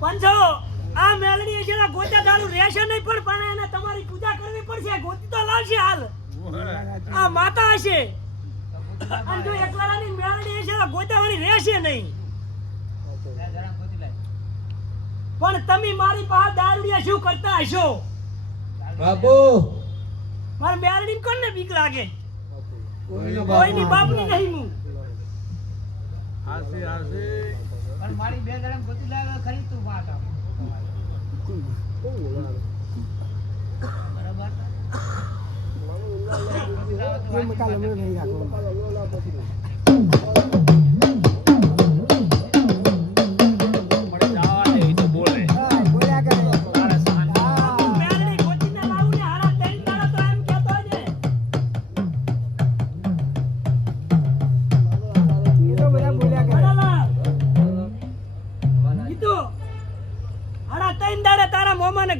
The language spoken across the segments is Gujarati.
પંજો આ મેલડી છે ગોતા દારૂ રહેશે નહીં પણ એને તમારી પૂજા કરવી પડશે. ગોતી તો લાવશે હાલ. આ માતા હશે અને જો એકલાની મેલડી છે ગોતાવાળી રહેશે નહીં. પણ તમે મારી પાસે દારૂડિયા શું કરતા હશો બાપુ? મારી મેલડી કોને બીક લાગે? કોઈની બાપની નહીં હું. આસી પણ મારી બે જણા ગોતી લાવે ખરી તું માતા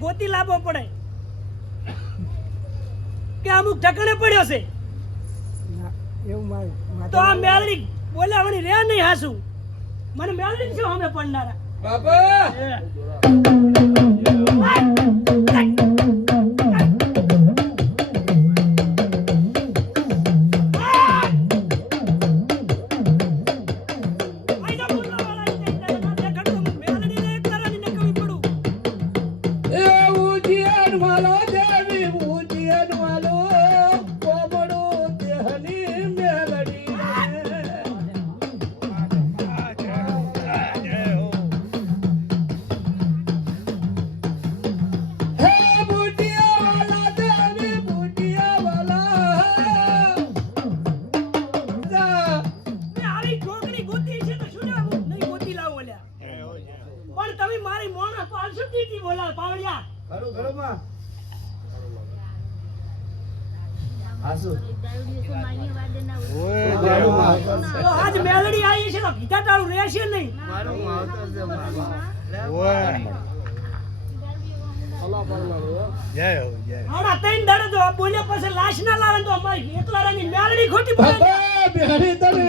ગોતી લાવવો પડે કે અમુક ઠકણે પડ્યો છે તો આ મેલડી બોલાવણી રે નહીં હાસુ. મને મેલડી શું અમે પડનારા બાપા આજ મેલડી આવી છે તો ગીતા તાળું રહેશે નહીં. આડા ત્રણ દાડે તો બોલ્યા પછી લાશ ના લાવે તો અમારી એકલારાની મેલડી ખોટી બોલે. બિહારી તને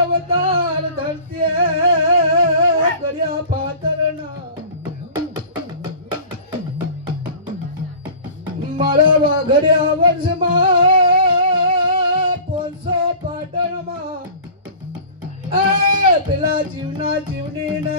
અવતાર ધરતી કર્યા પાતરના મારા વાઘડ્યા વર્ષમાં 500 પાટણમાં પેલા જીવના જીવની ને